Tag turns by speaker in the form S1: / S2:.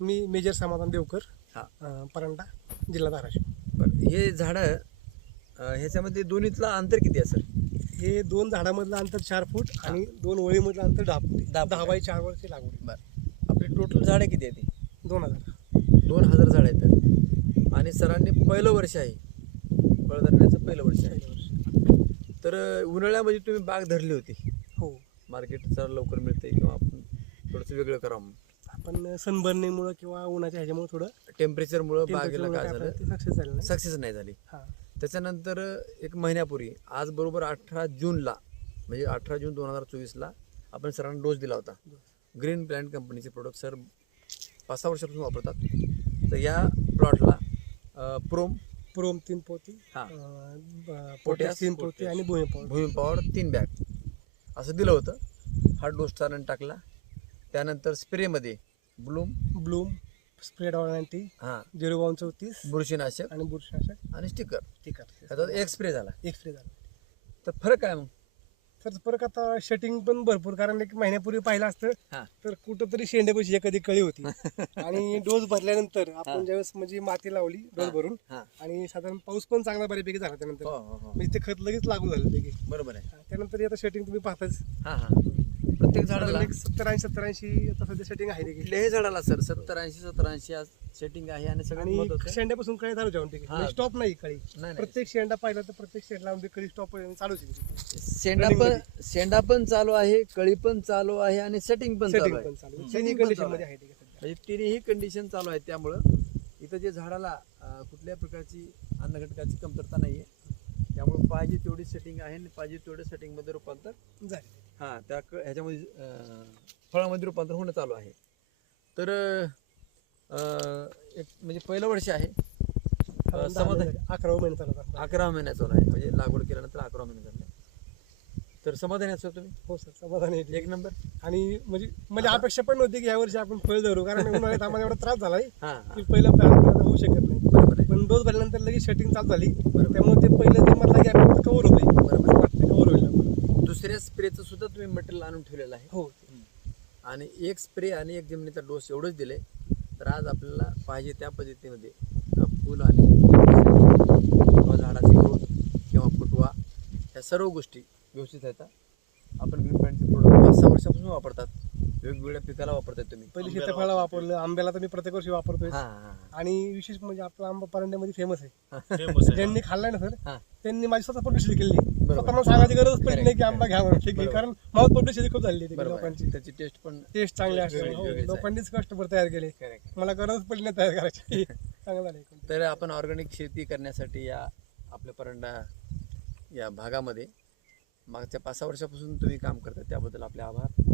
S1: मी major समाधान देवकर
S2: हा.
S1: अं, परांडा जिल्हा धाराशिव.
S2: बरं हे झाडं अं, ह्याच्यामध्ये दोन्हीतलं अंतर किती असेल
S1: हे दोन झाडामधलं अंतर चार फूट आणि दोन ओळीमधलं अंतर दहा फूट. आहे.
S2: दहा फूट.
S1: दहा
S2: आहे.
S1: बाय चार वरची लागवड. आहे.
S2: बरं. आपली टोटल झाडं किती आहेत ती
S1: दोन हजार.
S2: दोन हजार झाडं आहेत. आणि सरांनी पहिलं वर्ष आहे. फळ धरण्याचं पहिलं वर्ष आहे. तर अं, उन्हाळ्यामध्ये तुम्ही बाग धरली होती.
S1: हो.
S2: मार्केट लवकर मिळते किंवा आपण थोडंसं वेगळं करावं म्हणून.
S1: आपण सनबर्निंगमुळे किंवा उन्हाच्या ह्याच्यामुळे थोडं
S2: टेम्परेचरमुळं बागेला काय झालं?
S1: सक्सेस झालं नाही.
S2: सक्सेस नाही झाली.
S1: हा.
S2: त्याच्यानंतर एक महिन्यापूर्वी आज बरोबर अठरा जूनला म्हणजे अठरा जून दोन हजार चोवीसला आपण सरांना डोस दिला होता. ग्रीन प्लॅन्ट कंपनीचे प्रोडक्ट सर पाच सहा वर्षापासून वापरतात. तर या प्लॉटला प्रोम
S1: प्रोम तीन पोती
S2: हा. पोटॅश,
S1: तीन पोती आणि भुई पावडर.
S2: भूमी पॉवर तीन बॅग असं दिलं होतं. हा डोस सरांनी टाकला. त्यानंतर स्प्रेमध्ये ब्लूम.
S1: ब्लूम स्प्रेड नाईन्टी
S2: हां.
S1: झिरो बावन चौतीस
S2: बुरशीनाशक.
S1: आणि बुरशीनाशक.
S2: आणि स्टिकर
S1: ठीक आहे
S2: त्याच्यात एक स्प्रे झाला.
S1: एक स्प्रे झाला.
S2: तर फरक काय मग?
S1: तर परत आता शटिंग पण भरपूर कारण एक महिन्यापूर्वी पाहिलं असतं
S2: हां.
S1: तर कुठंतरी शेंडेपाशी एखादी कळी होती. आणि डोस भरल्यानंतर आपण ज्यावेळेस म्हणजे माती लावली डोस भरून
S2: हां.
S1: आणि साधारण पाऊस पण चांगला बऱ्यापैकी झाला त्यानंतर.
S2: हो हो हो.
S1: म्हणजे ते खत लगेच लागू झालं
S2: बरोबर आहे.
S1: त्यानंतर आता सेटिंग तुम्ही पाहताच.
S2: प्रत्येक झाडाला
S1: सत्तर ऐंशी सत्तर ऐंशी आता सध्या सेटिंग आहे
S2: कुठल्याही झाडाला सर सत्तर ऐंशी सत्तर ऐंशी सेटिंग आहे आणि महत्वाचं
S1: शेंड्यापासून कळी चालू ते
S2: हा.
S1: स्टॉप नाही कळी
S2: नाही, नाही.
S1: प्रत्येक शेंडा पाहिला तर प्रत्येक शेंडा मध्ये कळी स्टॉप चालूच
S2: शेंडा
S1: running
S2: पण शेंडा पण चालू आहे कळी पण चालू आहे आणि सेटिंग पण चालू
S1: सेटिंग
S2: आहे
S1: पण चालू आहे.
S2: पण
S1: कंडिशन
S2: चालू
S1: मध्ये
S2: आहे.
S1: आहे ते सध्या.
S2: म्हणजे तिन्ही कंडिशन चालू आहे त्यामुळं इथं जे झाडाला अं, कुठल्याही प्रकारची अन्नघटकाची कमतरता नाहीये त्यामुळे पाहिजे तेवढी सेटिंग आहे आणि पाहिजे तेवढ्या setting मध्ये रूपांतर
S1: झाली.
S2: हा त्या क- ह्याच्यामध्ये अं, फळामध्ये रूपांतर होणं चालू आहे. तर अं, एक म्हणजे पहिलं वर्ष आहे.
S1: दहा
S2: समाधान
S1: महिने झाले. अकरावा महिना चालू होता.
S2: अकरा महिन्याचा आहे. म्हणजे लागवड केल्यानंतर अकरा महिने झाले. तर समाधानी असतो तुम्ही?
S1: हो सर समाधान आहे.
S2: एक नंबर.
S1: आणि म्हणजे म्हणजे अपेक्षा पण नव्हती की यावर्षी आपण फळ धरू. कारण उन्हाळ्यात आम्हाला एवढा त्रास झालाय
S2: हा
S1: की पहिलं plan आता होऊ शकत नाही.
S2: बरोबर आहे.
S1: पण डोस भरल्यानंतर लगेच सेटिंग चालू झाली. त्यामुळे ते पहिलं जे मधला गॅप कव्हर होतोय.
S2: बरोबर. दुसऱ्या स्प्रेचं सुद्धा तुम्ही मटेरियल आणून ठेवलेलं आहे.
S1: हो.
S2: आणि एक स्प्रे आणि एक जमिनीचा डोस एवढंच दिले तर आज आपल्याला पाहिजे त्या पद्धतीमध्ये फुल आणि किंवा झाडाची ग्रोथ किंवा फुटवा ह्या सर्व गोष्टी व्यवस्थित आहेत. आपण ग्रीन पॅन्टचे प्रोडक्ट पाच सहा वर्षापासून वापरतात. वेगवेगळ्या पिकाला वापरतात तुम्ही.
S1: पहिली सीताफळाला वापरलं आंब्याला तर मी प्रत्येक वर्षी वापरतोय.
S2: हां हां
S1: आणि विशेष म्हणजे आपला आंबा परांड्यामध्ये फेमस आहे.
S3: फेमस आहे
S1: ज्यांनी खाल्लाय ना सर
S2: हां.
S1: त्यांनी माझी स्वतः पब्लिसिटी केली. स्वतः मला सांगायची गरज पडली नाही की आंबा घ्या म्हणून. ठीक आहे
S2: बरोबर.
S1: कारण माउथ पब्लिसिटी खूप झाली
S2: बरोबर.
S1: लोकांची.
S2: आहे. त्याची टेस्ट पण
S1: टेस्ट चांगली असते
S2: वेगळी-
S1: हो,
S2: वेगळीच आहे.
S1: लोकांनीच कष्टभर तयार केले.
S2: करेक्ट
S1: मला गरज पडली नाही तयार करायची. चांगलं.
S2: तर आपण ऑर्गॅनिक शेती करण्यासाठी या आपल्या परंडा या भागामध्ये मागच्या पाच सहा वर्षापासून तुम्ही काम करता. त्याबद्दल आपले आभार.